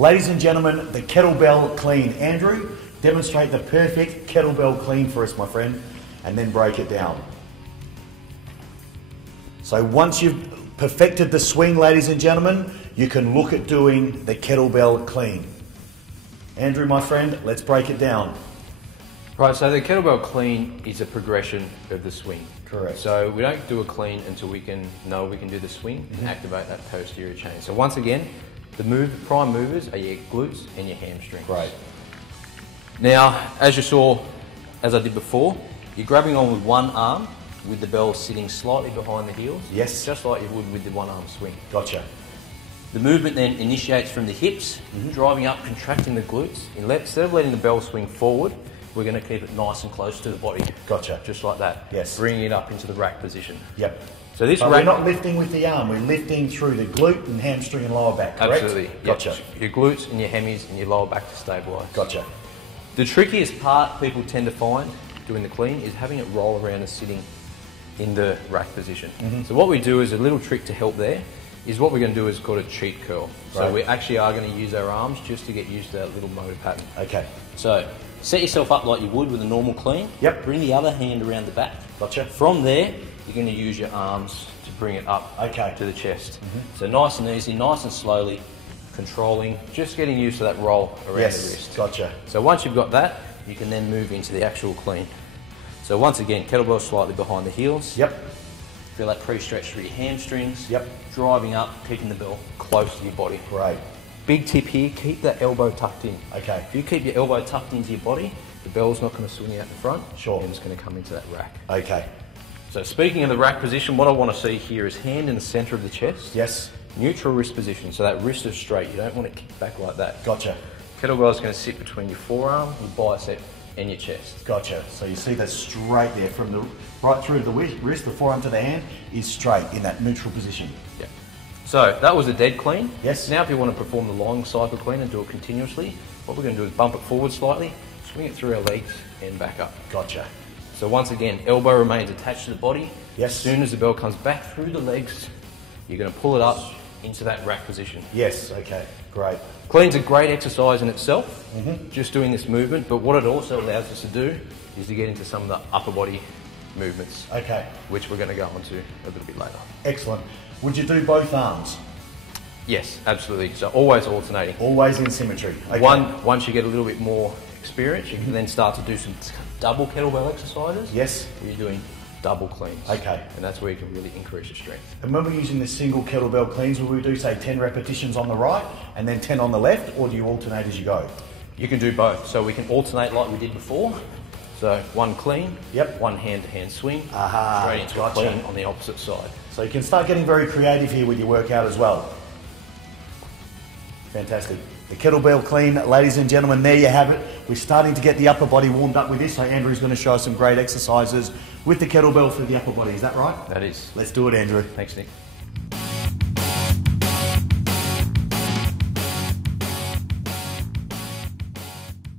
Ladies and gentlemen, the Kettlebell Clean. Andrew, demonstrate the perfect Kettlebell Clean for us, my friend, and then break it down. So once you've perfected the swing, ladies and gentlemen, you can look at doing the Kettlebell Clean. Andrew, my friend, let's break it down. Right, so the Kettlebell Clean is a progression of the swing. Correct. So we don't do a clean until we know we can do the swing and activate that posterior chain. So once again, the prime movers are your glutes and your hamstrings. Great. Now, as you saw, as I did before, you're grabbing on with one arm with the bell sitting slightly behind the heels. Yes. Just like you would with the one arm swing. Gotcha. The movement then initiates from the hips, driving up, contracting the glutes. Instead of letting the bell swing forward, we're going to keep it nice and close to the body. Gotcha. Just like that. Yes. Bringing it up into the rack position. Yep. So this but rack, we're not lifting with the arm, we're lifting through the glute and hamstring and lower back, correct? Absolutely. Gotcha. Yep. Your glutes and your hemis and your lower back to stabilise. Gotcha. The trickiest part people tend to find doing the clean is having it roll around and sitting in the rack position. So what we do is a little trick to help there is what we're going to do is called a cheat curl. So Right. we actually are going to use our arms just to get used to that little motor pattern. Okay. So set yourself up like you would with a normal clean. Yep. Bring the other hand around the back. Gotcha. From there, you're going to use your arms to bring it up to the chest. So nice and easy, nice and slowly, controlling, just getting used to that roll around the wrist. Gotcha. So once you've got that, you can then move into the actual clean. So once again, kettlebell slightly behind the heels. Yep. Feel that pre-stretch through your hamstrings. Yep. Driving up, keeping the bell close to your body. Great. Big tip here, keep that elbow tucked in. Okay. If you keep your elbow tucked into your body, the bell's not going to swing out the front. Sure. And it's going to come into that rack. Okay. So speaking of the rack position, what I want to see here is hand in the center of the chest. Yes. Neutral wrist position, so that wrist is straight. You don't want to kick back like that. Gotcha. Kettlebell is going to sit between your forearm, your bicep, and your chest. Gotcha. So you see that straight there from the right through the wrist, the forearm to the hand is straight in that neutral position. Yeah. So that was a dead clean. Yes. Now if you want to perform the long cycle clean and do it continuously, what we're going to do is bump it forward slightly, swing it through our legs and back up. Gotcha. So once again, elbow remains attached to the body. Yes. As soon as the bell comes back through the legs, you're going to pull it up into that rack position. Yes. Okay. Great. Clean's a great exercise in itself, just doing this movement, but what it also allows us to do is to get into some of the upper body movements, Okay. which we're going to go on to a little bit later. Excellent. Would you do both arms? Yes, absolutely. So always alternating. Always in symmetry. Okay. Once you get a little bit more experience, you can then start to do some double kettlebell exercises. Yes. Where you're doing double cleans. Okay. And that's where you can really increase your strength. And when we're using the single kettlebell cleans, will we do, say, 10 repetitions on the right and then 10 on the left, or do you alternate as you go? You can do both. So we can alternate like we did before. So one clean, one hand-to-hand swing, straight into a clean on the opposite side. So you can start getting very creative here with your workout as well. Fantastic. The kettlebell clean, ladies and gentlemen, there you have it. We're starting to get the upper body warmed up with this, so Andrew's going to show us some great exercises with the kettlebell for the upper body. Is that right? That is. Let's do it, Andrew. Thanks, Nick.